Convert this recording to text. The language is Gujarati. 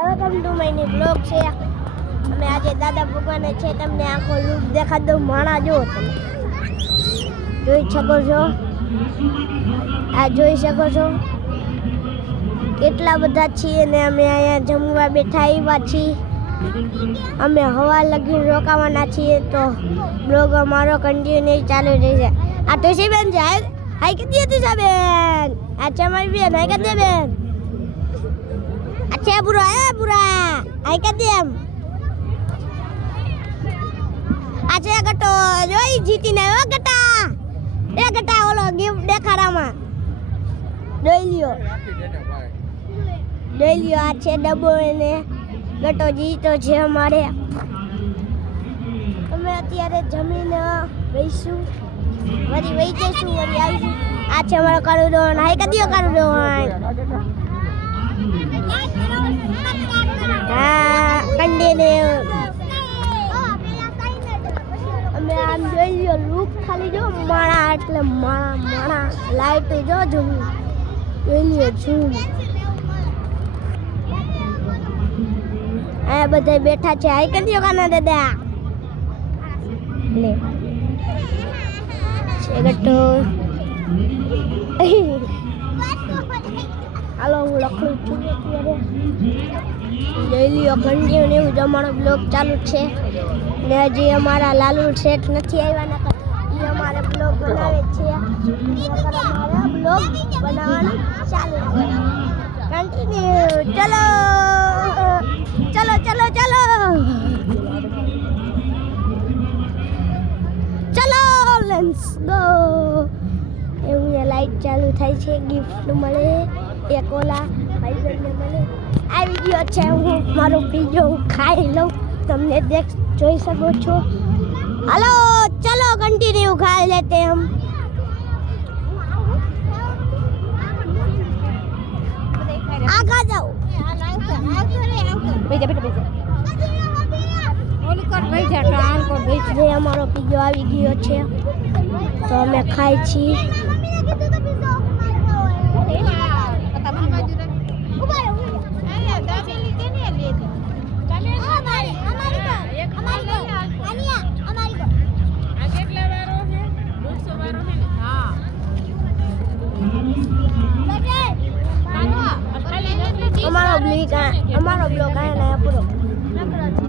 Welcome to my new blog છે. અમે આજે દાદા ભગવાને છે તમને આખો લુક દેખાડ દઉં. માણા જો તમે જોઈ શકો છો, આ જોઈ શકો છો કેટલા બધા છીએ ને અમે અહીંયા જમવા બેઠા આવ્યા છીએ. અમે હવા લગી રોકાવાના છીએ તો બ્લોગ અમારો કન્ટિન્યુ ચાલુ રહેશે. આ તુલસીબેન છે, હાઈ કીધી હતી સાબેન. આ છે મારી બેન, હાઈ કીધી બેન. અચ્છા બુરા હાઈ કીધી એમ. આ છે ગટો જોઈ જીતીને આવ્યો ગટા. એ ગટા ઓલો ગિફ્ટ દેખાડામાં દઈ લ્યો. આ છે ડબ્બો એને ગટો જીતો છે અમારે. અમે અત્યારે જમીને બેસીશું, વળી વહી જઈશું, વળી આવીશું. આ છે અમારો કાળુડોન. હાઈ કદીઓ કાળુડોન. હા કંડીને અમે આમ જોઈ લ્યો લુક ખાલી જો માણા એટલે માણા લાઈટ જો ઝૂમ જોઈ લ્યો ઝૂમ. આ બધા બેઠા છે. હાઈ કરી દો કાના દાદા. લે ગટ્ટો હાલો હું લખું છું અત્યારે. જોઈ લ્યો કંડિયો ને એવું અમારો બ્લોગ ચાલુ છે ને હજી અમારા લાલુ શેઠ નથી આવ્યા ને એ અમારે બ્લોગ બનાવે છે. અમારા બ્લોગ બનાવવાનું ચાલુ છે કન્ટિન્યુ. ચલો ચલો ચલો ચલો ચલો લેટ્સ ગો. એવું લાઈટ ચાલુ થાય છે. ગિફ્ટ મળે એક ઓલા ભાઈબંધને મળે. આ વિડીયો છે હું મારો બીજો હું ખાઈ લઉં. તમને જોઈ શકો છો. હાલો ચલો કન્ટિન્યુ ખાઈ લેતે હમ. આગા જાઓ. જે અમારો પીઝો આવી ગયો છે તો અમે ખાઈ છીએ. અમારો બ્લોગ આયા પૂરો.